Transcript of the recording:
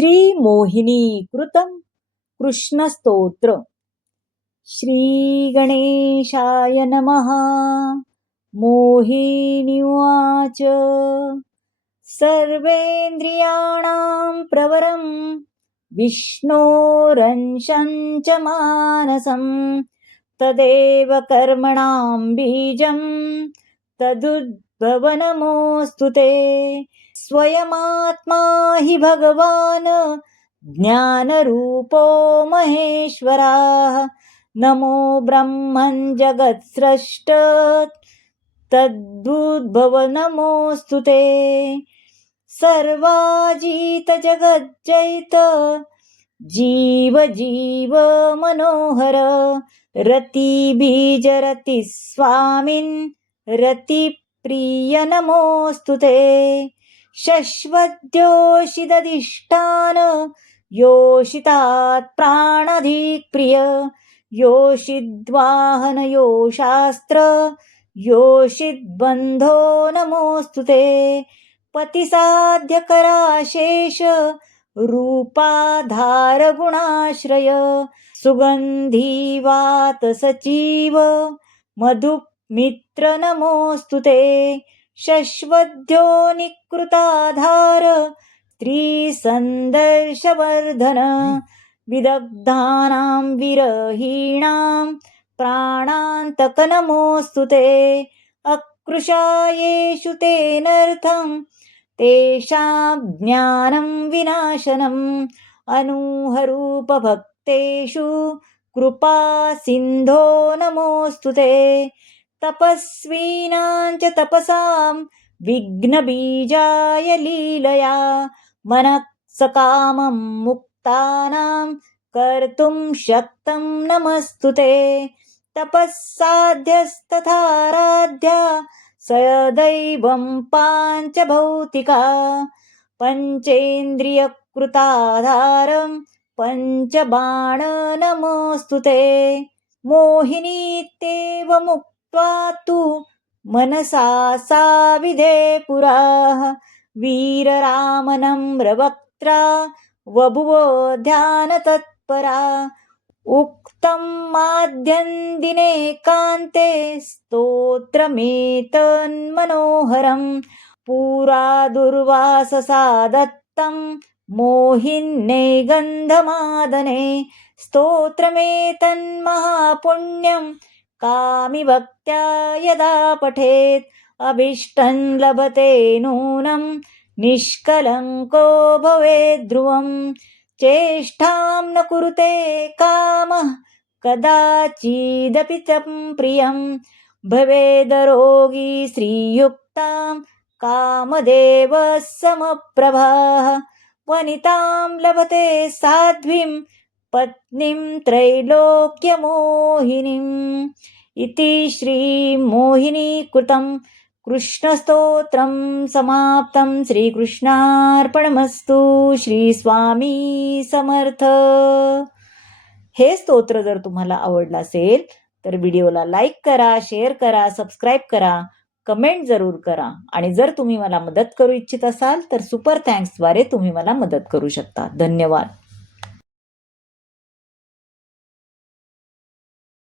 श्री मोहिनी कृतं कृष्णस्तोत्र। श्री गणेशाय नमः। मोहिनी उवाच सर्वेन्द्रियाणां प्रवरं विष्णोरंशं च मानसं तदेव कर्मणां बीजं तदुद्भवनमोऽस्तु ते। स्वयमात्मा हि भगवान् ज्ञानरूपो महेश्वराः नमो ब्रह्मन् जगत्स्रष्ट तद्भुद्भव नमोऽस्तु ते। सर्वाजित जगज्जयित जीव जीव मनोहर रति बीज रति स्वामिन् रति प्रिय नमोऽस्तु ते। शश्वद्योषिदधिष्ठान योषितात् प्राणधिक प्रिय योषिद्वाहन योशास्त्र योषिद्बन्धो नमोऽस्तु ते। पतिसाध्य कराशेष रूपाधार गुणाश्रय सुगन्धीवात सचिव मधुमित्र नमोऽस्तु ते। शश्वद्यो निकृताधार स्त्रीसन्दर्शवर्धन विदग्धानां विरहीणां प्राणान्तक नमोऽस्तु ते। अकृशायेषु तेनर्थं तेषां ज्ञानं विनाशनम् अनूहरूपभक्तेषु कृपा सिन्धो नमोऽस्तु ते। तपस्वीनां च तपसां विघ्नबीजाय लीलया मनः सकामं मुक्तानां कर्तुं शक्तं नमस्तु ते। तपस्साध्यस्तथाराध्या सदैवं पाञ्चभौतिका पञ्चेन्द्रियकृताधारं पञ्चबाण नमोऽस्तु ते। मोहिनीत्येव मुक्त्वा तु मनसा सा विधे पुराः वीररामनम्रवक्त्रा वभुव ध्यानतत्परा। उक्तं माद्यं दिने कान्ते स्तोत्रमेतन्मनोहरं पुरा दुर्वाससा दत्तं मोहिन्यै गन्धमादने। स्तोत्रमेतन्महापुण्यं कामिभक्त्या यदा पठेत् अभीष्टं लभते नूनं निष्कलङ्को भवेत् ध्रुवम्। चेष्टां न कुरुते कामः कदाचिदपि तं प्रियं भवेदरोगी श्रीयुक्तां कामदेवः समप्रभाः। वनितां लभते साध्वीं पत्नीं त्रैलोक्यमोहिनीम्। इति श्रीमोहिनीकृतं कृष्णस्तोत्रं समाप्तं। श्रीकृष्णार्पणमस्तु। श्री स्वामी समर्थ। हे स्तोत्र जर तुम्हाला आवडलं असेल तर व्हिडिओला लाईक करा, शेअर करा, सबस्क्राईब करा, कमेंट जरूर करा आणि जर तुम्ही मला मदत करू इच्छित असाल तर सुपर थँक्सद्वारे तुम्ही मला मदत करू शकता. धन्यवाद.